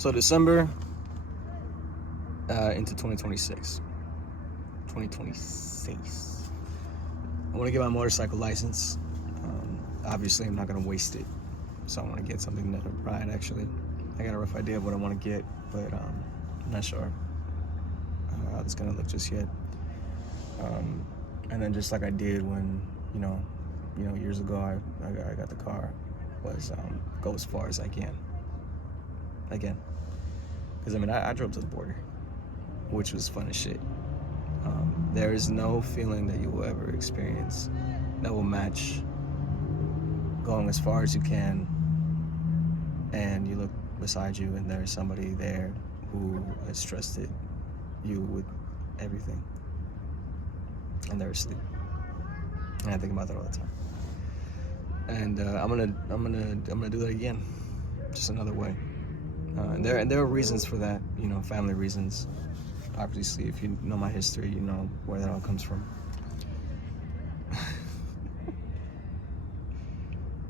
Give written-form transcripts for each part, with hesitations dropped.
So December into 2026. 2026. I want to get my motorcycle license. Obviously, I'm not going to waste it. So I want to get something to ride, actually. I got a rough idea of what I want to get, but I'm not sure how it's going to look just yet. And then just like I did when, years ago I got the car, was go as far as I can. Again. Because, I drove to the border, which was fun as shit. There is no feeling that you will ever experience that will match going as far as you can, and you look beside you and there's somebody there who has trusted you with everything, and they're asleep. And I think about that all the time. And I'm gonna do that again, just another way. And there are reasons for that, family reasons. Obviously, if you know my history, you know where that all comes from.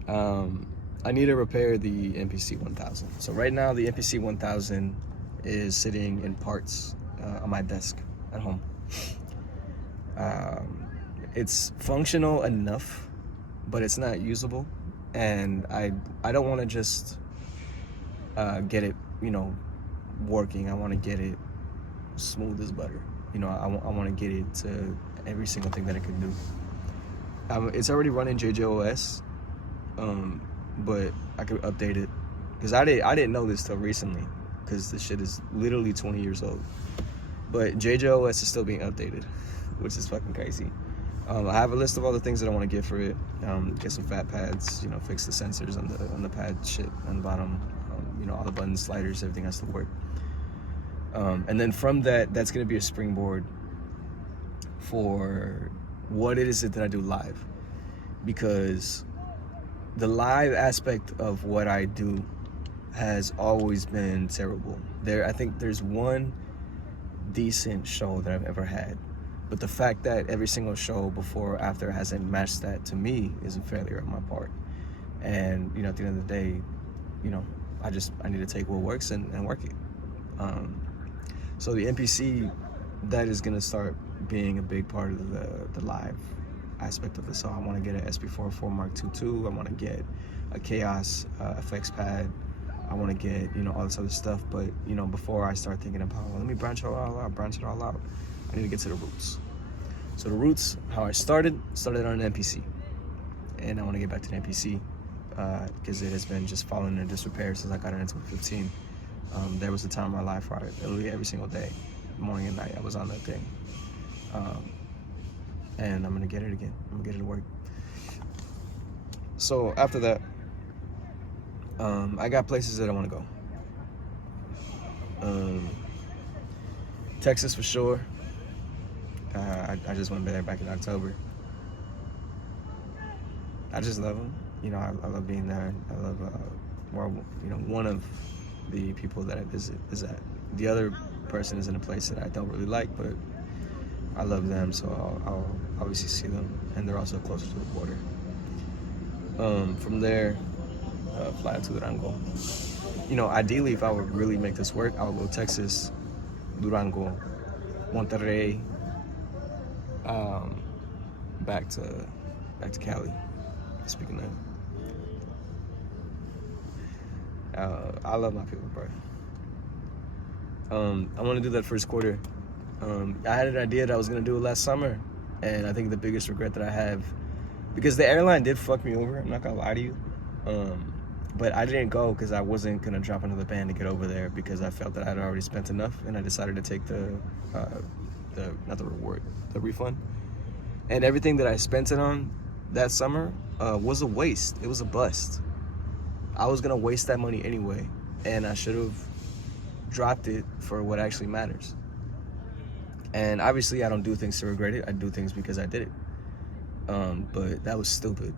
I need to repair the MPC 1000. So right now, the MPC 1000 is sitting in parts on my desk at home. It's functional enough, but it's not usable, and I don't want to just get it, working. I want to get it smooth as butter. I want to get it to every single thing that it can do. It's already running JJOS, but I could update it, because I didn't know this till recently, because this shit is literally 20 years old. But JJOS is still being updated, which is fucking crazy. I have a list of all the things that I want to get for it. Get some fat pads, fix the sensors on the pad shit on the bottom. All the buttons, sliders, everything has to work. And then from that's going to be a springboard for what it is that I do live. Because the live aspect of what I do has always been terrible. I think there's one decent show that I've ever had. But the fact that every single show before or after hasn't matched that, to me, is a failure on my part. And, at the end of the day, I need to take what works and work it. So the MPC, that is going to start being a big part of the live aspect of it. So I want to get an SP404 Mark II. I want to get a Chaos FX pad. I want to get, all this other stuff. But, before I start thinking about, let me branch it all out, I need to get to the roots. So the roots, how I started on an MPC. And I want to get back to the MPC because it has been just falling in disrepair since I got it in 2015. There was a time in my life where literally every single day, morning and night, I was on that thing. And I'm going to get it again. I'm going to get it to work. So after that, I got places that I want to go. Texas for sure. I just went there back in October. I just love them. I love being there. I love where, one of the people that I visit is at. The other person is in a place that I don't really like, but I love them, so I'll obviously see them, and they're also closer to the border. From there, fly out to Durango. Ideally, if I would really make this work, I would go Texas, Durango, Monterrey, back to Cali. Speaking of, I love my people, bro. I want to do that first quarter. I had an idea that I was gonna do it last summer, and I think the biggest regret that I have, because the airline did fuck me over, I'm not gonna lie to you, but I didn't go because I wasn't gonna drop another band to get over there, because I felt that I'd already spent enough, and I decided to take the refund. And everything that I spent it on that summer was a waste. It was a bust. I was gonna waste that money anyway, and I should have dropped it for what actually matters. And obviously I don't do things to regret it. I do things because I did it. But that was stupid.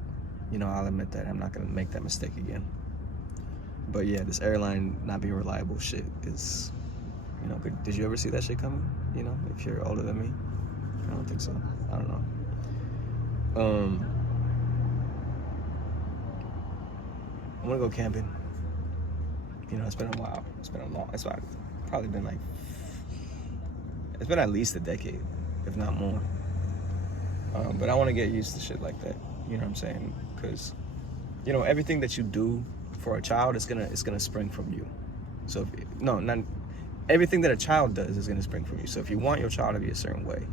I'll admit that. I'm not gonna make that mistake again. But yeah, this airline not being reliable shit is, did you ever see that shit coming? If you're older than me? I don't think so. I don't know. I'm gonna go camping. You know, it's been a while. It's probably been like, it's been at least a decade, if not more. But I want to get used to shit like that. You know what I'm saying? Because, you know, everything that you do for a child is gonna spring from you. So not everything that a child does is gonna spring from you. So if you want your child to be a certain way,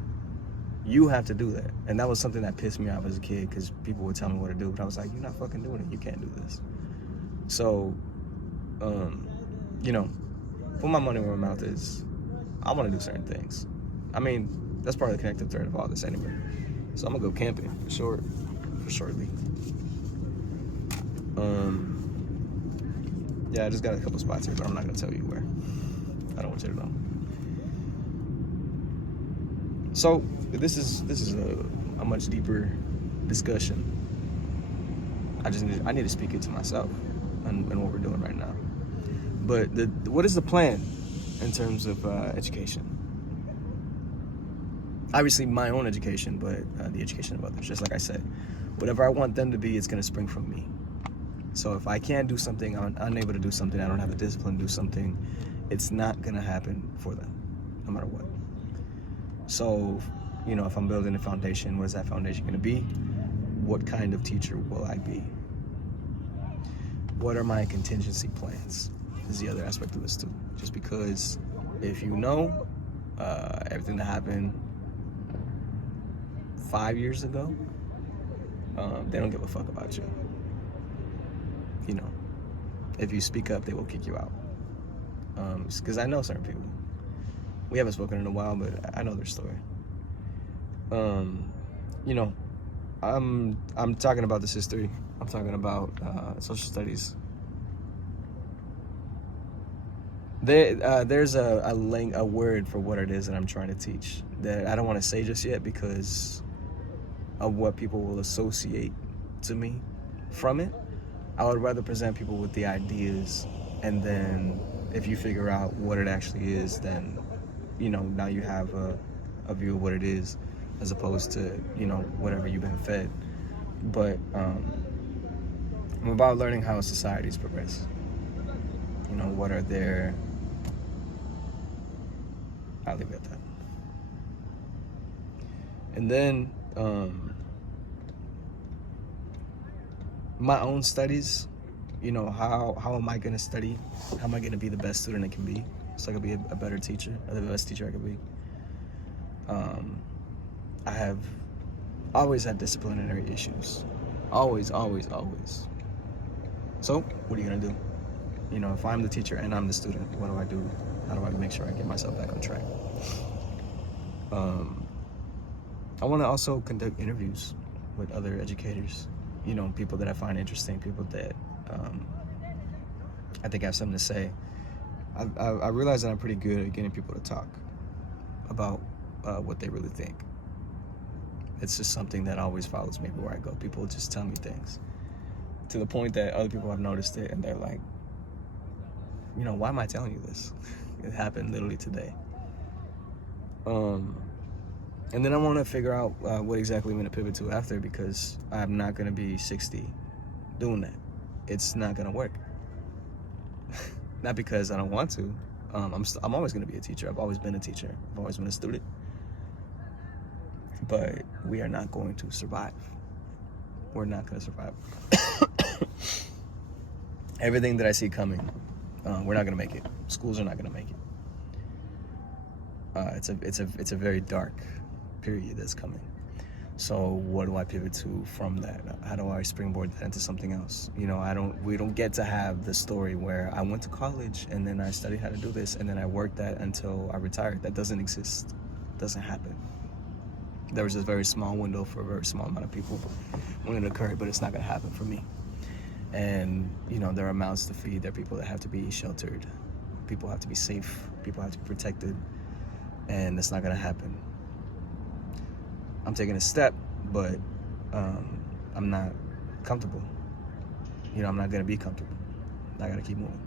you have to do that. And that was something that pissed me off as a kid, because people would tell me what to do, but I was like, you're not fucking doing it. You can't do this. So, you know, put my money where my mouth is. I want to do certain things. I mean, that's part of the connective thread of all this anyway. So I'm gonna go camping for shortly. Yeah, I just got a couple spots here, but I'm not gonna tell you where. I don't want you to know. So this is a much deeper discussion. I need to speak it to myself and what we're doing right now. But what is the plan in terms of education? Obviously my own education, but the education of others. Just like I said, whatever I want them to be, it's gonna spring from me. So if I can't do something, I'm unable to do something, I don't have the discipline to do something, it's not gonna happen for them, no matter what. So, you know, if I'm building a foundation, what is that foundation gonna be? What kind of teacher will I be? What are my contingency plans? Is the other aspect of this too. Just because if you know everything that happened 5 years ago, they don't give a fuck about you. You know, if you speak up, they will kick you out. Because I know certain people. We haven't spoken in a while, but I know their story. You know, I'm talking about this history. I'm talking about social studies. There's a word for what it is that I'm trying to teach that I don't want to say just yet because of what people will associate to me from it. I would rather present people with the ideas, and then if you figure out what it actually is, then, you know, now you have a view of what it is, as opposed to, you know, whatever you've been fed. But I'm about learning how societies progress. You know, what are their... I'll leave it at that. And then my own studies, you know, how am I going to study? How am I going to be the best student I can be so I can be a better teacher, or the best teacher I can be? I have always had disciplinary issues. Always. So, what are you going to do? You know, if I'm the teacher and I'm the student, what do I do? How do I make sure I get myself back on track? I want to also conduct interviews with other educators. You know, people that I find interesting, people that I think have something to say. I realize that I'm pretty good at getting people to talk about what they really think. It's just something that always follows me everywhere I go. People just tell me things to the point that other people have noticed it, and they're like, you know, why am I telling you this? It happened literally today. And then I want to figure out what exactly I'm going to pivot to after, because I'm not going to be 60 doing that. It's not going to work. Not because I don't want to. I'm always going to be a teacher. I've always been a teacher. I've always been a student. But we are not going to survive. We're not going to survive. Everything that I see coming, we're not going to make it. Schools are not going to make it. It's a very dark period that's coming. So what do I pivot to from that? How do I springboard that into something else? You know, we don't get to have the story where I went to college and then I studied how to do this and then I worked that until I retired. That doesn't exist. It doesn't happen. There was a very small window for a very small amount of people when it occurred, but it's not going to happen for me. And, you know, there are mouths to feed. There are people that have to be sheltered. People have to be safe. People have to be protected. And it's not going to happen. I'm taking a step, but I'm not comfortable. You know, I'm not going to be comfortable. I got to keep moving.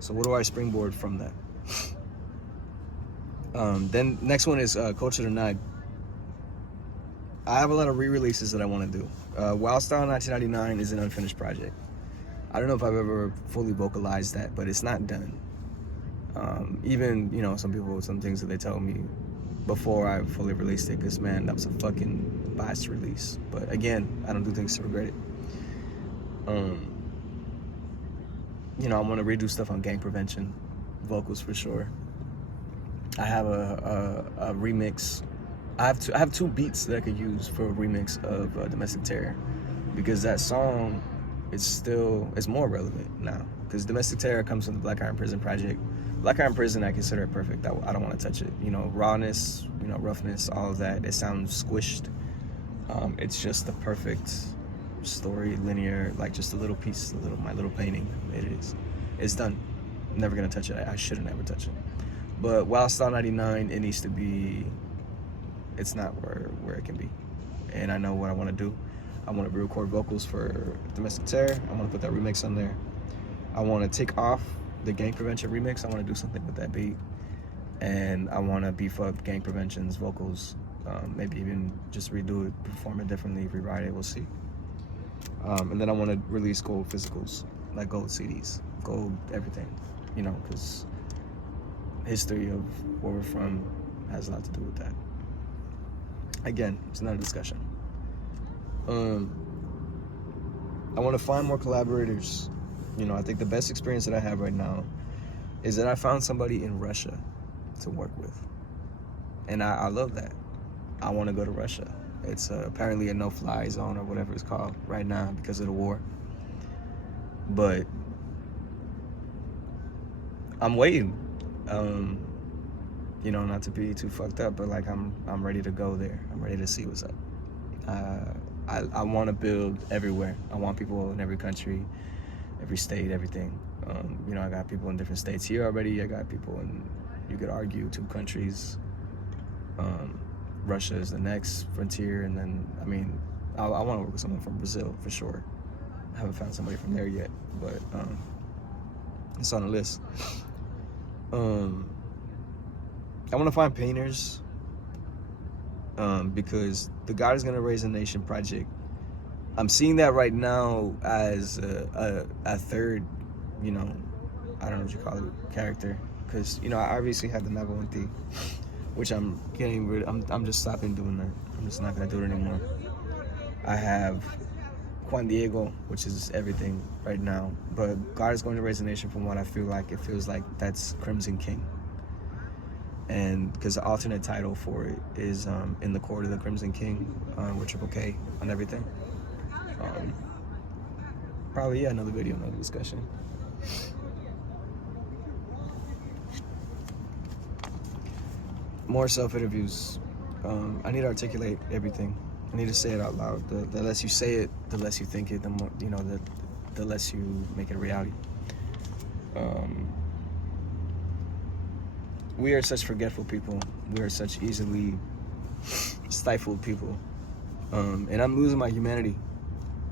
So what do I springboard from that? Then next one is Culture Denied. I have a lot of re-releases that I want to do. Wild Style 1999 is an unfinished project. I don't know if I've ever fully vocalized that, but it's not done. Even, you know, some things that they tell me before I fully released it, because, man, that was a fucking biased release. But again, I don't do things to regret it. You know, I want to redo stuff on gang prevention, vocals for sure. I have a remix. I have two beats that I could use for a remix of Domestic Terror, because that song it's more relevant now, because Domestic Terror comes from the Black Iron Prison project. Black Iron Prison, I consider it perfect. I don't want to touch it. You know, rawness, you know, roughness, all of that. It sounds squished. It's just the perfect story, linear, like just a little piece, my little painting. It is. It's done. I'm never gonna touch it. I shouldn't ever touch it. But Wild Style 99, it needs to be. It's not where it can be, and I know what I want to do. I want to re-record vocals for Domestic Terror. I want to put that remix on there. I want to take off the Gang Prevention remix. I want to do something with that beat, and I want to beef up Gang Prevention's vocals. Maybe even just redo it, perform it differently, rewrite it. We'll see. And then I want to release gold physicals, like gold CDs, gold everything. You know, because history of where we're from has a lot to do with that. Again, it's not a discussion. I want to find more collaborators. You know, I think the best experience that I have right now is that I found somebody in Russia to work with. And I love that. I want to go to Russia. It's apparently a no-fly zone or whatever it's called right now because of the war. But I'm waiting. You know, not to be too fucked up, but like I'm ready to go there. I'm ready to see what's up. I want to build everywhere. I want people in every country, every state, everything. You know, I got people in different states here already. I got people in, you could argue, 2 countries. Russia is the next frontier, and then, I mean, I want to work with someone from Brazil for sure. I haven't found somebody from there yet, but it's on the list. I want to find painters, because the God is Gonna Raise a Nation project, I'm seeing that right now as a third, you know, I don't know what you call it, character, because, you know, I obviously have the Naguanti, which I'm getting rid of. I'm just stopping doing that. I'm just not gonna do it anymore. I have Juan Diego, which is everything right now, but God is Going to Raise a Nation, from what I feel like, it feels like that's Crimson King. And because the alternate title for it is In the Court of the Crimson King, with Triple K on everything. Probably, yeah, another video, another discussion. More self-interviews. I need to articulate everything. I need to say it out loud. The less you say it, the less you think it, the more, you know, the less you make it a reality. We are such forgetful people. We are such easily stifled people. And I'm losing my humanity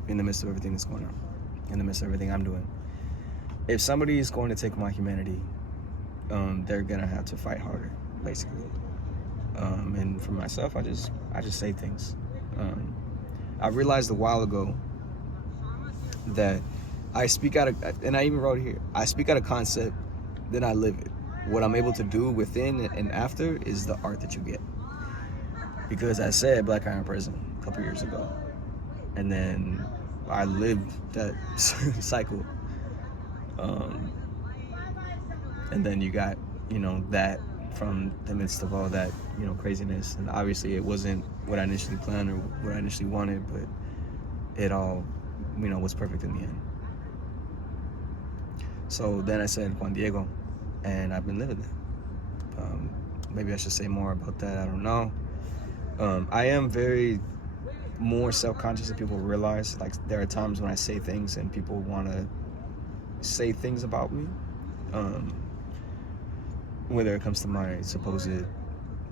in the midst of everything that's going on, in the midst of everything I'm doing. If somebody is going to take my humanity, they're gonna have to fight harder, basically. And for myself, I just say things. I realized a while ago that I speak out of, and I even wrote here, I speak out of concept, then I live it. What I'm able to do within and after is the art that you get. Because I said Black Iron Prison a couple years ago, and then I lived that cycle. And then you got, you know, that from the midst of all that, you know, craziness. And obviously it wasn't what I initially planned or what I initially wanted, but it all, you know, was perfect in the end. So then I said Juan Diego, and I've been living that. Maybe I should say more about that, I don't know. I am very more self-conscious than people realize. Like, there are times when I say things and people want to say things about me, whether it comes to my supposed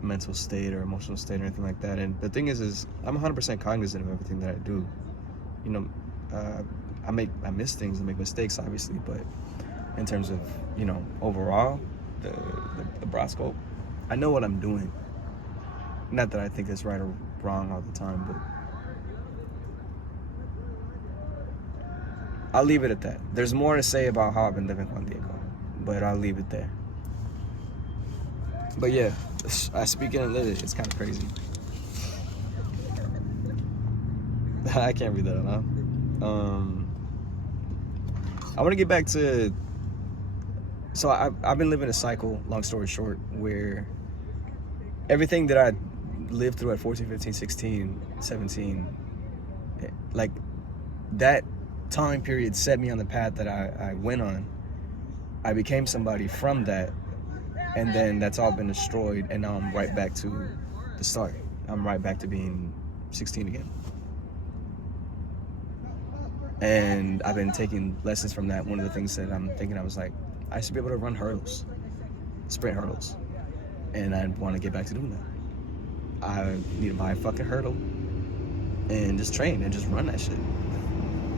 mental state or emotional state or anything like that. And the thing is I'm 100% cognizant of everything that I do. You know, I miss things and make mistakes, obviously, but in terms of, you know, overall, the broad scope, I know what I'm doing. Not that I think it's right or wrong all the time, but I'll leave it at that. There's more to say about how I've been living Juan Diego, but I'll leave it there. But yeah, speaking of lit, it's kind of crazy. I can't read that out loud. I want to get back to. So I've been living a cycle, long story short, where everything that I lived through at 14, 15, 16, 17, like that time period set me on the path that I went on. I became somebody from that, and then that's all been destroyed, and now I'm right back to the start. I'm right back to being 16 again. And I've been taking lessons from that. One of the things that I'm thinking, I was like, I should be able to run hurdles, sprint hurdles, and I want to get back to doing that. I need to buy a fucking hurdle and just train and just run that shit.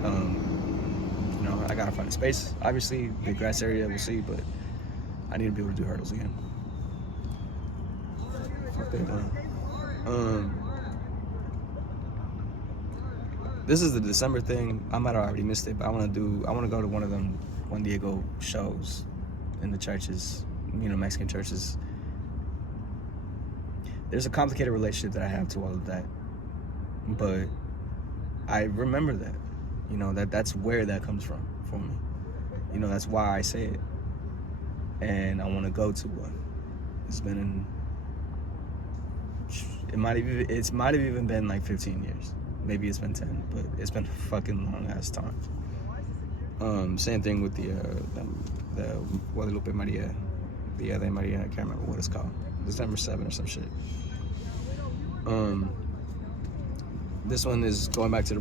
You know, I gotta find a space. Obviously, big grass area, we'll see, but I need to be able to do hurdles again. Fuck that. This is the December thing. I might have already missed it, but I want to go to one of them Juan Diego shows in the churches, you know, Mexican churches. There's a complicated relationship that I have to all of that, but I remember that, you know, that's where that comes from for me. You know, that's why I say it, and I want to go to one. It's been it might have even been like 15 years. Maybe it's been 10, but it's been a fucking long ass time. Same thing with the Guadalupe Maria, the Dia de Maria. I can't remember what it's called. December 7 or some shit. This one is going back to the